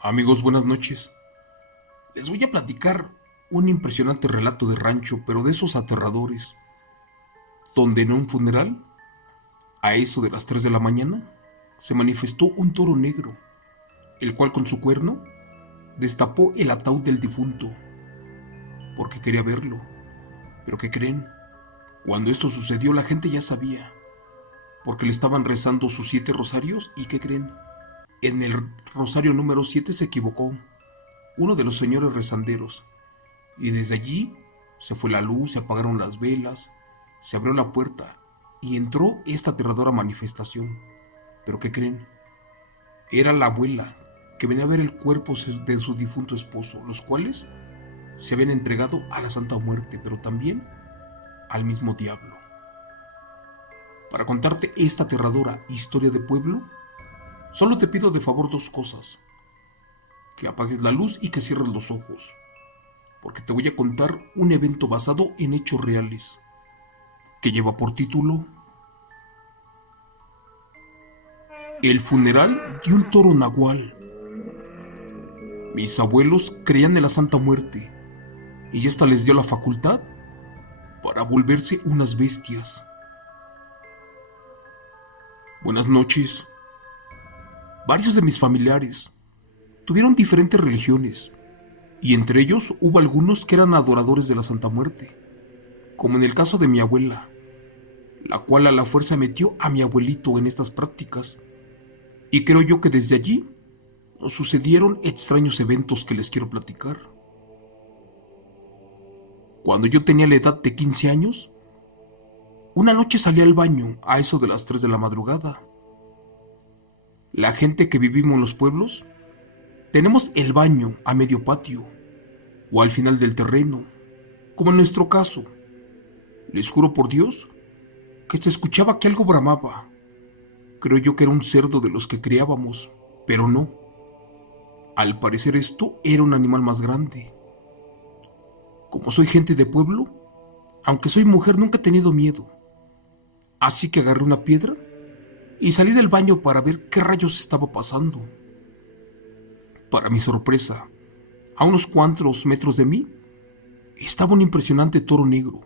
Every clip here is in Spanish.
Amigos, buenas noches. Les voy a platicar un impresionante relato de rancho, pero de esos aterradores, donde en un funeral, a eso de las 3 de la mañana, se manifestó un toro negro, el cual con su cuerno destapó el ataúd del difunto, porque quería verlo. Pero ¿qué creen? Cuando esto sucedió la gente ya sabía, porque le estaban rezando sus 7 rosarios y ¿qué creen? En el rosario número 7 se equivocó uno de los señores rezanderos. Y desde allí se fue la luz, se apagaron las velas, se abrió la puerta y entró esta aterradora manifestación. ¿Pero qué creen? Era la abuela que venía a ver el cuerpo de su difunto esposo, los cuales se habían entregado a la Santa Muerte, pero también al mismo diablo. Para contarte esta aterradora historia de pueblo, solo te pido de favor dos cosas: que apagues la luz y que cierres los ojos, porque te voy a contar un evento basado en hechos reales, que lleva por título El funeral de un toro nahual. Mis abuelos creían en la Santa Muerte y esta les dio la facultad para volverse unas bestias. Buenas noches. Varios de mis familiares tuvieron diferentes religiones y entre ellos hubo algunos que eran adoradores de la Santa Muerte, como en el caso de mi abuela, la cual a la fuerza metió a mi abuelito en estas prácticas. Y creo yo que desde allí nos sucedieron extraños eventos que les quiero platicar. Cuando yo tenía la edad de 15 años, una noche salí al baño a eso de las 3 de la madrugada. La gente que vivimos en los pueblos tenemos el baño a medio patio o al final del terreno, como en nuestro caso. Les juro por Dios que se escuchaba que algo bramaba. Creo yo que era un cerdo de los que criábamos, pero no. Al parecer esto era un animal más grande. Como soy gente de pueblo, aunque soy mujer, nunca he tenido miedo. Así que agarré una piedra y salí del baño para ver qué rayos estaba pasando. Para mi sorpresa, a unos cuantos metros de mí, estaba un impresionante toro negro,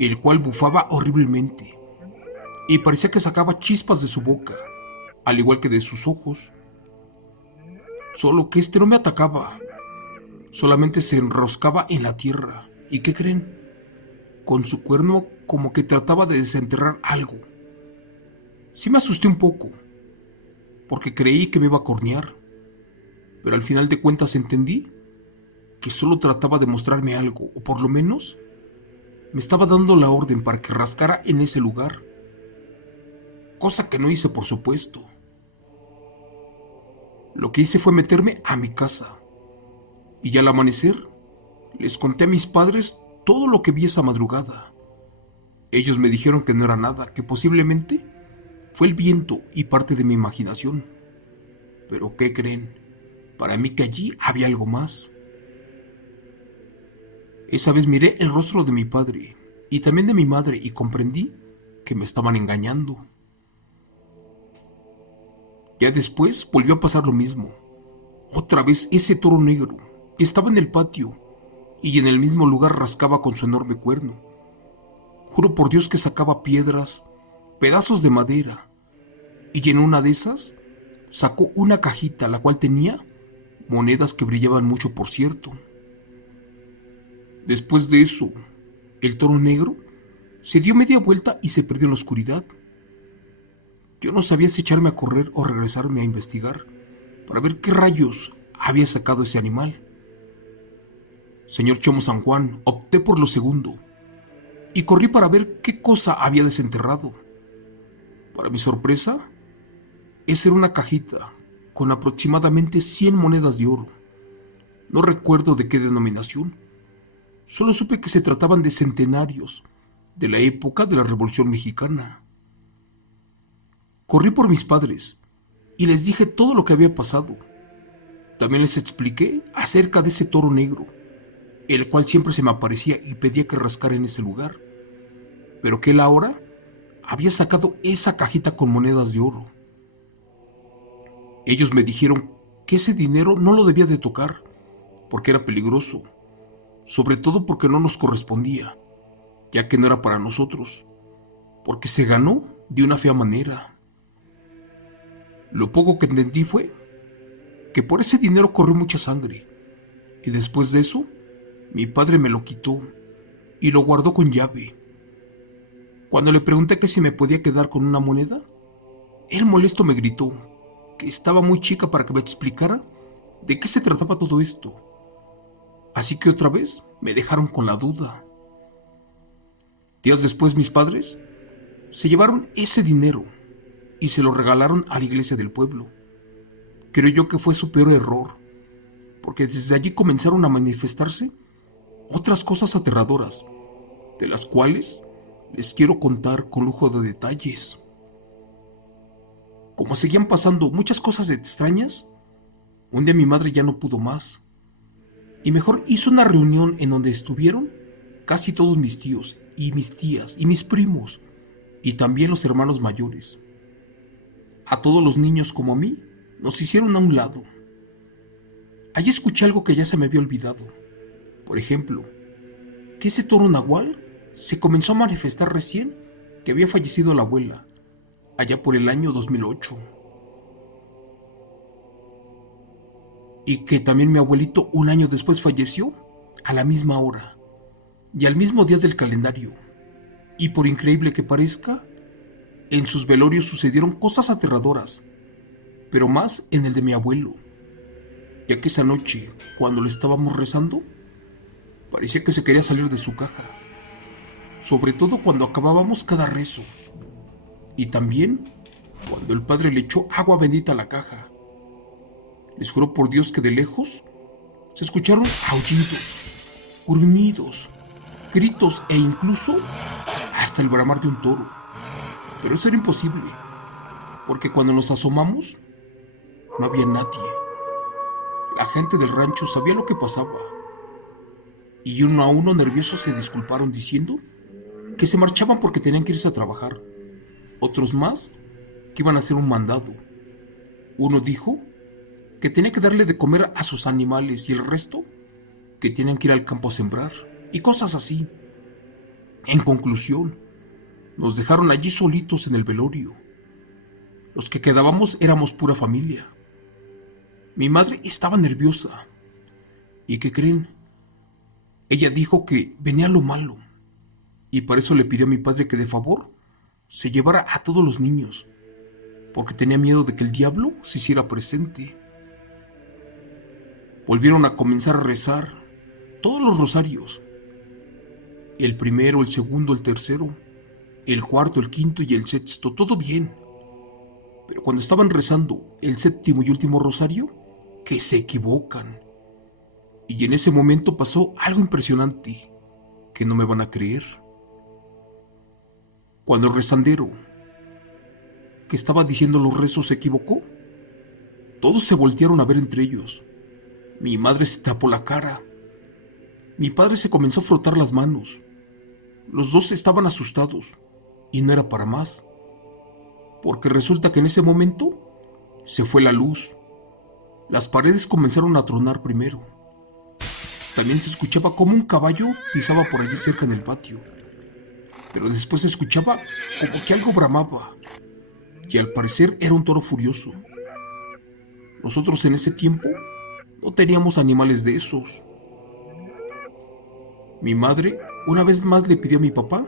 el cual bufaba horriblemente y parecía que sacaba chispas de su boca, al igual que de sus ojos. Solo que este no me atacaba, solamente se enroscaba en la tierra. ¿Y qué creen? Con su cuerno como que trataba de desenterrar algo. Sí me asusté un poco, porque creí que me iba a cornear, pero al final de cuentas entendí que solo trataba de mostrarme algo, o por lo menos me estaba dando la orden para que rascara en ese lugar, cosa que no hice por supuesto. Lo que hice fue meterme a mi casa, y ya al amanecer les conté a mis padres todo lo que vi esa madrugada. Ellos me dijeron que no era nada, que posiblemente fue el viento y parte de mi imaginación. Pero ¿qué creen? Para mí que allí había algo más. Esa vez miré el rostro de mi padre y también de mi madre y comprendí que me estaban engañando. Ya después volvió a pasar lo mismo. Otra vez ese toro negro estaba en el patio y en el mismo lugar rascaba con su enorme cuerno. Juro por Dios que sacaba piedras, pedazos de madera, y en una de esas sacó una cajita la cual tenía monedas que brillaban mucho, por cierto. Después de eso, el toro negro se dio media vuelta y se perdió en la oscuridad. Yo no sabía si echarme a correr o regresarme a investigar para ver qué rayos había sacado ese animal. Señor Chomo San Juan, opté por lo segundo y corrí para ver qué cosa había desenterrado. Para mi sorpresa, esa era una cajita con aproximadamente 100 monedas de oro. No recuerdo de qué denominación, solo supe que se trataban de centenarios de la época de la Revolución Mexicana. Corrí por mis padres y les dije todo lo que había pasado. También les expliqué acerca de ese toro negro, el cual siempre se me aparecía y pedía que rascara en ese lugar, pero que él ahora había sacado esa cajita con monedas de oro. Ellos me dijeron que ese dinero no lo debía de tocar, porque era peligroso, sobre todo porque no nos correspondía, ya que no era para nosotros, porque se ganó de una fea manera. Lo poco que entendí fue que por ese dinero corrió mucha sangre, y después de eso, mi padre me lo quitó y lo guardó con llave. Cuando le pregunté que si me podía quedar con una moneda, él molesto me gritó que estaba muy chica para que me explicara de qué se trataba todo esto. Así que otra vez me dejaron con la duda. Días después mis padres se llevaron ese dinero y se lo regalaron a la iglesia del pueblo. Creo yo que fue su peor error, porque desde allí comenzaron a manifestarse otras cosas aterradoras, de las cuales les quiero contar con lujo de detalles. Como seguían pasando muchas cosas extrañas, un día mi madre ya no pudo más, y mejor hizo una reunión en donde estuvieron casi todos mis tíos y mis tías y mis primos, y también los hermanos mayores. A todos los niños como a mí, nos hicieron a un lado. Allí escuché algo que ya se me había olvidado. Por ejemplo, que ese toro nahual se comenzó a manifestar recién que había fallecido la abuela, allá por el año 2008. Y que también mi abuelito un año después falleció a la misma hora y al mismo día del calendario. Y por increíble que parezca, en sus velorios sucedieron cosas aterradoras, pero más en el de mi abuelo, ya que esa noche, cuando le estábamos rezando, parecía que se quería salir de su caja, sobre todo cuando acabábamos cada rezo, y también cuando el padre le echó agua bendita a la caja. Les juro por Dios que de lejos se escucharon aullidos, gruñidos, gritos e incluso hasta el bramar de un toro. Pero eso era imposible, porque cuando nos asomamos no había nadie. La gente del rancho sabía lo que pasaba, y uno a uno nerviosos se disculparon diciendo que se marchaban porque tenían que irse a trabajar. Otros más que iban a hacer un mandado. Uno dijo que tenía que darle de comer a sus animales y el resto que tenían que ir al campo a sembrar y cosas así. En conclusión, nos dejaron allí solitos en el velorio. Los que quedábamos éramos pura familia. Mi madre estaba nerviosa. ¿Y qué creen? Ella dijo que venía lo malo, y por eso le pidió a mi padre que de favor se llevara a todos los niños, porque tenía miedo de que el diablo se hiciera presente. Volvieron a comenzar a rezar todos los rosarios. El primero, el segundo, el tercero, el cuarto, el quinto y el sexto, todo bien. Pero cuando estaban rezando el séptimo y último rosario, que se equivocan. Y en ese momento pasó algo impresionante, que no me van a creer. Cuando el rezandero que estaba diciendo los rezos se equivocó, todos se voltearon a ver entre ellos. Mi madre se tapó la cara. Mi padre se comenzó a frotar las manos. Los dos estaban asustados, y no era para más, porque resulta que en ese momento se fue la luz. Las paredes comenzaron a tronar primero. También se escuchaba como un caballo pisaba por allí cerca en el patio. Pero después se escuchaba como que algo bramaba, y al parecer era un toro furioso. Nosotros en ese tiempo no teníamos animales de esos. Mi madre una vez más le pidió a mi papá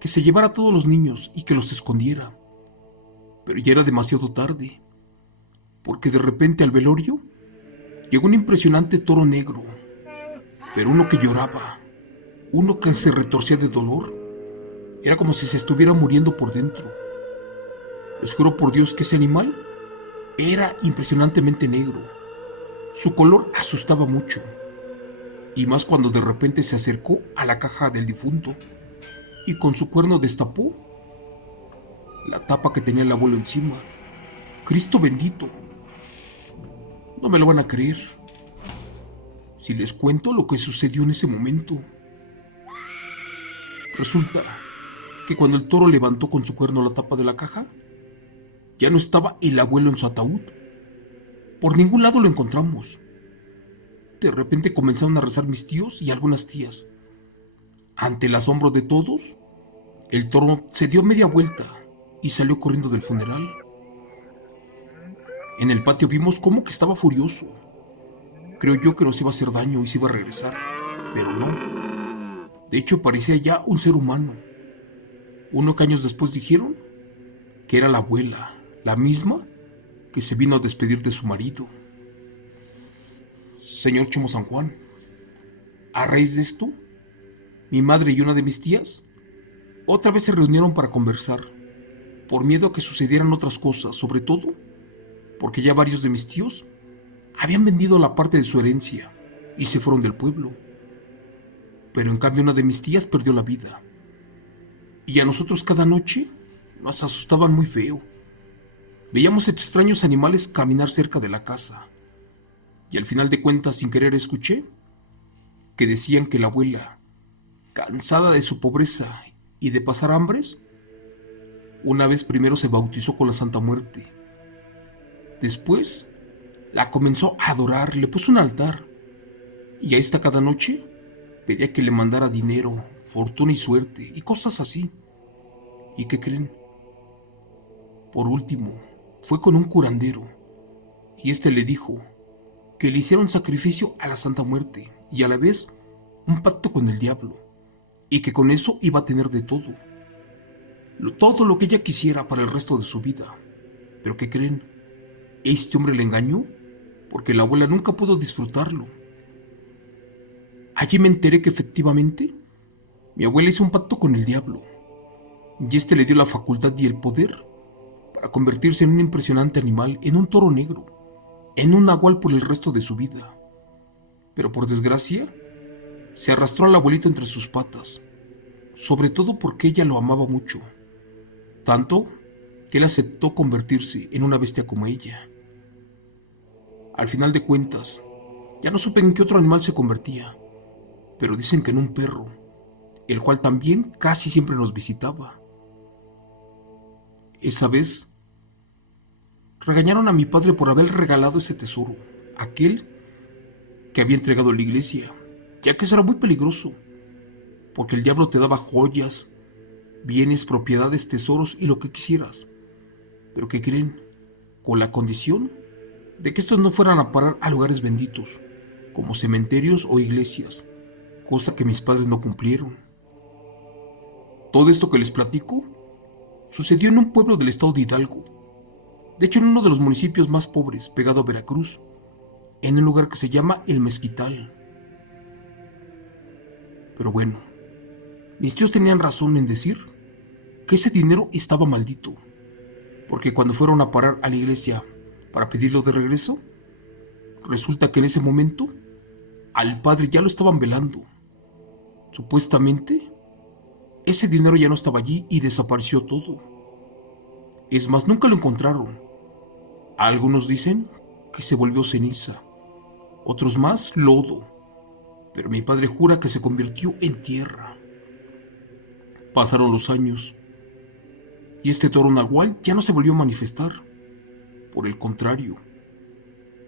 que se llevara a todos los niños y que los escondiera. Pero ya era demasiado tarde, porque de repente al velorio llegó un impresionante toro negro, pero uno que lloraba, uno que se retorcía de dolor. Era como si se estuviera muriendo por dentro. Les juro por Dios que ese animal era impresionantemente negro. Su color asustaba mucho, y más cuando de repente se acercó a la caja del difunto y con su cuerno destapó la tapa que tenía el abuelo encima. Cristo bendito. No me lo van a creer si les cuento lo que sucedió en ese momento. Resulta que cuando el toro levantó con su cuerno la tapa de la caja, ya no estaba el abuelo en su ataúd. Por ningún lado lo encontramos. De repente comenzaron a rezar mis tíos y algunas tías. Ante el asombro de todos, el toro se dio media vuelta y salió corriendo del funeral. En el patio vimos cómo que estaba furioso. Creo yo que nos iba a hacer daño y se iba a regresar, pero no. De hecho, parecía ya un ser humano. Unos años después dijeron que era la abuela, la misma que se vino a despedir de su marido. Señor Chimo San Juan, a raíz de esto, mi madre y una de mis tías otra vez se reunieron para conversar, por miedo a que sucedieran otras cosas, sobre todo porque ya varios de mis tíos habían vendido la parte de su herencia y se fueron del pueblo. Pero en cambio una de mis tías perdió la vida. Y a nosotros cada noche nos asustaban muy feo. Veíamos extraños animales caminar cerca de la casa. Y al final de cuentas, sin querer, escuché que decían que la abuela, cansada de su pobreza y de pasar hambres, una vez primero se bautizó con la Santa Muerte. Después la comenzó a adorar, le puso un altar. Y a esta cada noche pedía que le mandara dinero, fortuna y suerte, y cosas así. ¿Y qué creen? Por último, fue con un curandero, y este le dijo que le hiciera un sacrificio a la Santa Muerte, y a la vez un pacto con el diablo, y que con eso iba a tener de todo. Todo lo que ella quisiera para el resto de su vida. ¿Pero qué creen? Este hombre le engañó, porque la abuela nunca pudo disfrutarlo. Allí me enteré que efectivamente mi abuela hizo un pacto con el diablo, y este le dio la facultad y el poder para convertirse en un impresionante animal, en un toro negro, en un nahual por el resto de su vida. Pero por desgracia, se arrastró al abuelito entre sus patas, sobre todo porque ella lo amaba mucho, tanto que él aceptó convertirse en una bestia como ella. Al final de cuentas, ya no supe en qué otro animal se convertía, pero dicen que en un perro, el cual también casi siempre nos visitaba. Esa vez, regañaron a mi padre por haber regalado ese tesoro, aquel que había entregado a la iglesia, ya que eso era muy peligroso, porque el diablo te daba joyas, bienes, propiedades, tesoros y lo que quisieras. Pero ¿qué creen? Con la condición de que estos no fueran a parar a lugares benditos, como cementerios o iglesias, cosa que mis padres no cumplieron. Todo esto que les platico sucedió en un pueblo del estado de Hidalgo, de hecho en uno de los municipios más pobres, pegado a Veracruz, en un lugar que se llama El Mezquital. Pero bueno, mis tíos tenían razón en decir que ese dinero estaba maldito, porque cuando fueron a parar a la iglesia para pedirlo de regreso, resulta que en ese momento al padre ya lo estaban velando. Supuestamente, ese dinero ya no estaba allí y desapareció todo. Es más, nunca lo encontraron. Algunos dicen que se volvió ceniza, otros más lodo, pero mi padre jura que se convirtió en tierra. Pasaron los años y este toro nahual ya no se volvió a manifestar. Por el contrario,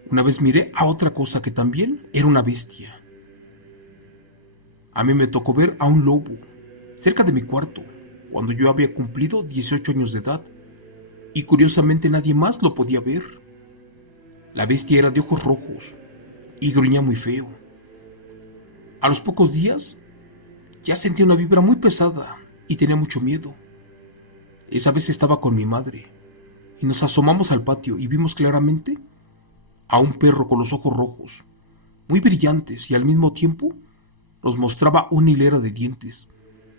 una vez miré a otra cosa que también era una bestia. A mí me tocó ver a un lobo cerca de mi cuarto cuando yo había cumplido 18 años de edad y curiosamente nadie más lo podía ver. La bestia era de ojos rojos y gruñía muy feo. A los pocos días ya sentía una vibra muy pesada y tenía mucho miedo. Esa vez estaba con mi madre y nos asomamos al patio y vimos claramente a un perro con los ojos rojos, muy brillantes y al mismo tiempo nos mostraba una hilera de dientes,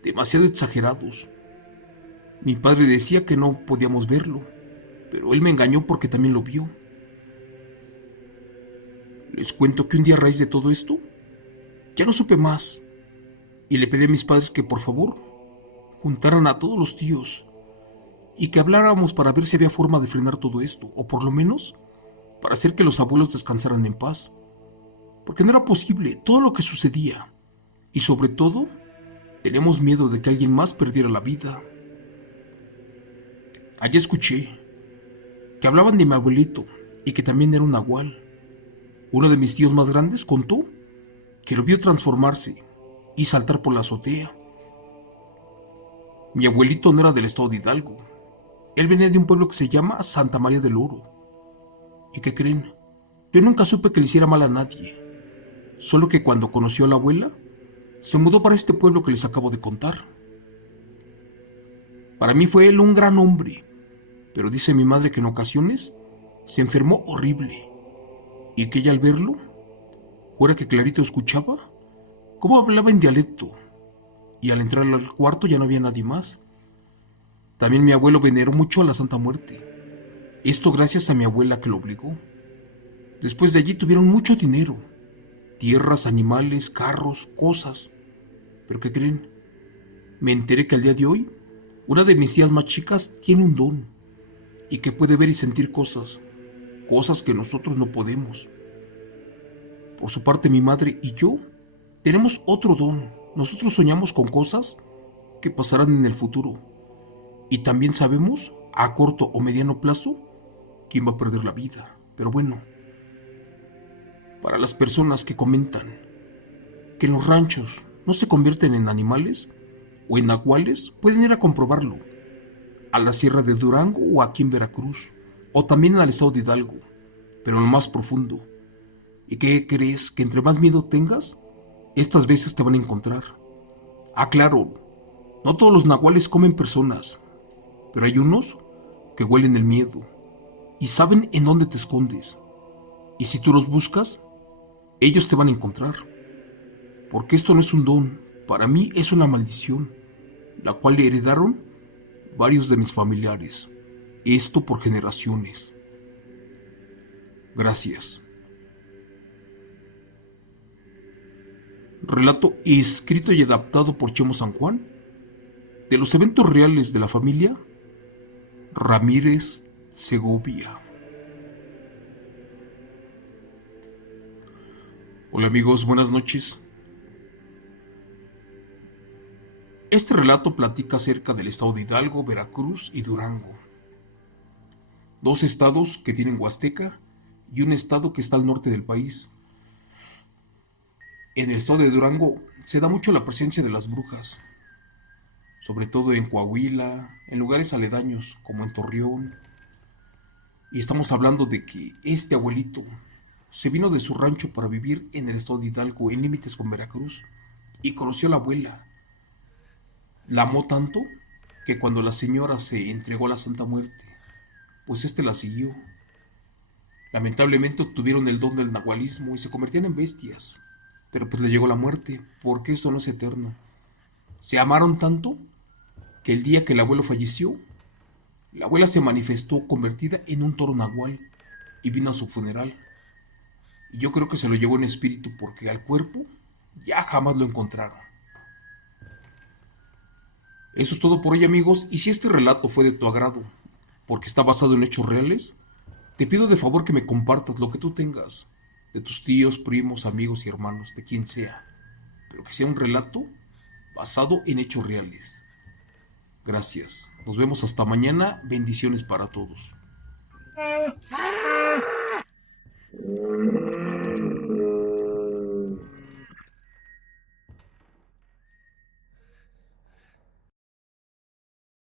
demasiado exagerados. Mi padre decía que no podíamos verlo, pero él me engañó porque también lo vio. Les cuento que un día a raíz de todo esto, ya no supe más y le pedí a mis padres que por favor juntaran a todos los tíos y que habláramos para ver si había forma de frenar todo esto, o por lo menos para hacer que los abuelos descansaran en paz, porque no era posible todo lo que sucedía, y sobre todo, teníamos miedo de que alguien más perdiera la vida. Allí escuché que hablaban de mi abuelito y que también era un nahual. Uno de mis tíos más grandes contó que lo vio transformarse y saltar por la azotea. Mi abuelito no era del estado de Hidalgo. Él venía de un pueblo que se llama Santa María del Oro. ¿Y qué creen? Yo nunca supe que le hiciera mal a nadie. Solo que cuando conoció a la abuela, se mudó para este pueblo que les acabo de contar. Para mí fue él un gran hombre, pero dice mi madre que en ocasiones se enfermó horrible y que ella al verlo, jura que clarito escuchaba cómo hablaba en dialecto y al entrar al cuarto ya no había nadie más. También mi abuelo veneró mucho a la Santa Muerte. Esto gracias a mi abuela que lo obligó. Después de allí tuvieron mucho dinero, tierras, animales, carros, cosas. ¿Pero qué creen? Me enteré que al día de hoy, una de mis tías más chicas tiene un don y que puede ver y sentir cosas, cosas que nosotros no podemos. Por su parte, mi madre y yo tenemos otro don. Nosotros soñamos con cosas que pasarán en el futuro y también sabemos, a corto o mediano plazo, quién va a perder la vida. Pero bueno, para las personas que comentan que en los ranchos no se convierten en animales o en nahuales, pueden ir a comprobarlo a la Sierra de Durango o aquí en Veracruz, o también al estado de Hidalgo, pero en lo más profundo. ¿Y qué crees? Que entre más miedo tengas, estas veces te van a encontrar. Ah, claro, no todos los nahuales comen personas, pero hay unos que huelen el miedo y saben en dónde te escondes. Y si tú los buscas, ellos te van a encontrar. Porque esto no es un don, para mí es una maldición, la cual heredaron varios de mis familiares. Esto por generaciones. Gracias. Relato escrito y adaptado por Chemo San Juan de los eventos reales de la familia Ramírez Segovia. Hola amigos, buenas noches. Este relato platica acerca del estado de Hidalgo, Veracruz y Durango. Dos estados que tienen Huasteca y un estado que está al norte del país. En el estado de Durango se da mucho la presencia de las brujas, sobre todo en Coahuila, en lugares aledaños como en Torreón. Y estamos hablando de que este abuelito se vino de su rancho para vivir en el estado de Hidalgo, en límites con Veracruz, y conoció a la abuela. La amó tanto que cuando la señora se entregó a la Santa Muerte, pues este la siguió. Lamentablemente obtuvieron el don del nahualismo y se convertían en bestias. Pero pues le llegó la muerte, porque esto no es eterno. Se amaron tanto que el día que el abuelo falleció, la abuela se manifestó convertida en un toro nahual y vino a su funeral. Y yo creo que se lo llevó en espíritu porque al cuerpo ya jamás lo encontraron. Eso es todo por hoy amigos, y si este relato fue de tu agrado, porque está basado en hechos reales, te pido de favor que me compartas lo que tú tengas, de tus tíos, primos, amigos y hermanos, de quien sea, pero que sea un relato basado en hechos reales. Gracias. Nos vemos hasta mañana. Bendiciones para todos.